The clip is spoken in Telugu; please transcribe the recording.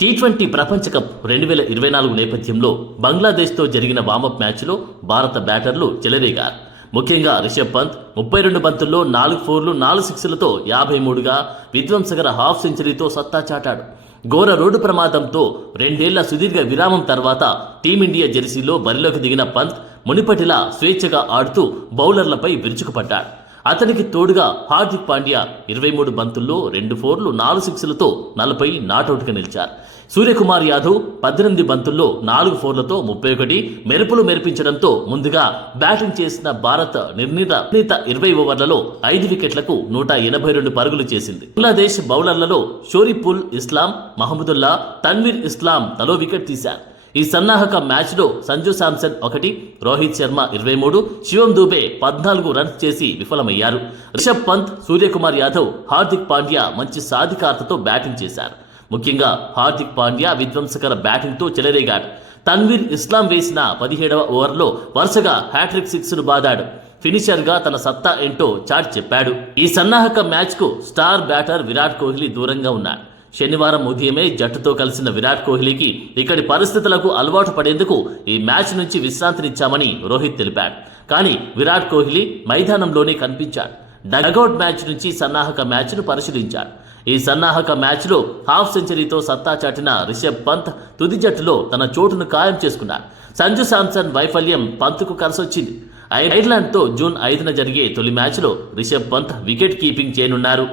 టీ ట్వంటీ ప్రపంచ కప్ రెండు వేల ఇరవై నాలుగు నేపథ్యంలో బంగ్లాదేశ్తో జరిగిన వామప్ మ్యాచ్లో భారత బ్యాటర్లు చెలరేగారు. ముఖ్యంగా రిషబ్ పంత్ ముప్పై రెండు బంతుల్లో నాలుగు ఫోర్లు నాలుగు సిక్స్లతో యాభై మూడుగా విధ్వంసకర హాఫ్ సెంచరీతో సత్తా చాటాడు. ఘోర రోడ్డు ప్రమాదంతో రెండేళ్ళ సుదీర్ఘ విరామం తర్వాత టీమిండియా జెర్సీలో బరిలోకి దిగిన పంత్ మునిపటిలా స్వేచ్ఛగా ఆడుతూ బౌలర్లపై విరుచుకుపడ్డాడు. అతనికి తోడుగా హార్దిక్ పాండ్యా ఇరవై మూడు బంతుల్లో రెండు ఫోర్లు నాలుగు సిక్స్లతో నలభై నాటౌట్గా నిలిచారు. సూర్యకుమార్ యాదవ్ పద్దెనిమిది బంతుల్లో నాలుగు ఫోర్లతో ముప్పై ఒకటి మెరుపులు మెరిపించడంతో ముందుగా బ్యాటింగ్ చేసిన భారత్ నిర్ణీత నిర్ణీత ఇరవై ఓవర్లలో ఐదు వికెట్లకు నూట ఎనభై రెండు పరుగులు చేసింది. బంగ్లాదేశ్ బౌలర్లలో షోరిపుల్ ఇస్లాం మహముదుల్లా తన్వీర్ ఇస్లాం తలో వికెట్ తీశారు. ఈ సన్నాహక మ్యాచ్లో సంజు శాంసన్ ఒకటి రోహిత్ శర్మ ఇరవై మూడు శివం దూబే పద్నాలుగు రన్స్ చేసి విఫలమయ్యారు. రిషబ్ పంత్ సూర్యకుమార్ యాదవ్ హార్దిక్ పాండ్యా మంచి సాధికారతతో బ్యాటింగ్ చేశారు. ముఖ్యంగా హార్దిక్ పాండ్యా విధ్వంసకర బ్యాటింగ్తో చెలరేగాడు. తన్వీర్ ఇస్లాం వేసిన పదిహేడవ ఓవర్లో వరుసగా హ్యాట్రిక్ సిక్స్ను బాదాడు. ఫినిషర్గా తన సత్తా ఏంటో చాటి చెప్పాడు. ఈ సన్నాహక మ్యాచ్కు స్టార్ బ్యాటర్ విరాట్ కోహ్లీ దూరంగా ఉన్నాడు. శనివారం ఉదయమే జట్టుతో కలిసిన విరాట్ కోహ్లీకి ఇక్కడి పరిస్థితులకు అలవాటు పడేందుకు ఈ మ్యాచ్ నుంచి విశ్రాంతినిచ్చామని రోహిత్ తెలిపాడు. కానీ విరాట్ కోహ్లీ మైదానంలోనే కనిపించాడు. డగౌట్ మ్యాచ్ నుంచి సన్నాహక మ్యాచ్ను పరిశీలించాడు. ఈ సన్నాహక మ్యాచ్లో హాఫ్ సెంచరీతో సత్తా చాటిన రిషబ్ పంత్ తుది జట్టులో తన చోటును ఖాయం చేసుకున్నాడు. సంజు శాంసన్ వైఫల్యం పంత్కు కలిసొచ్చింది ఐర్లాండ్తో జూన్ ఐదున జరిగే తొలి మ్యాచ్లో రిషబ్ పంత్ వికెట్ కీపింగ్ చేయనున్నారు.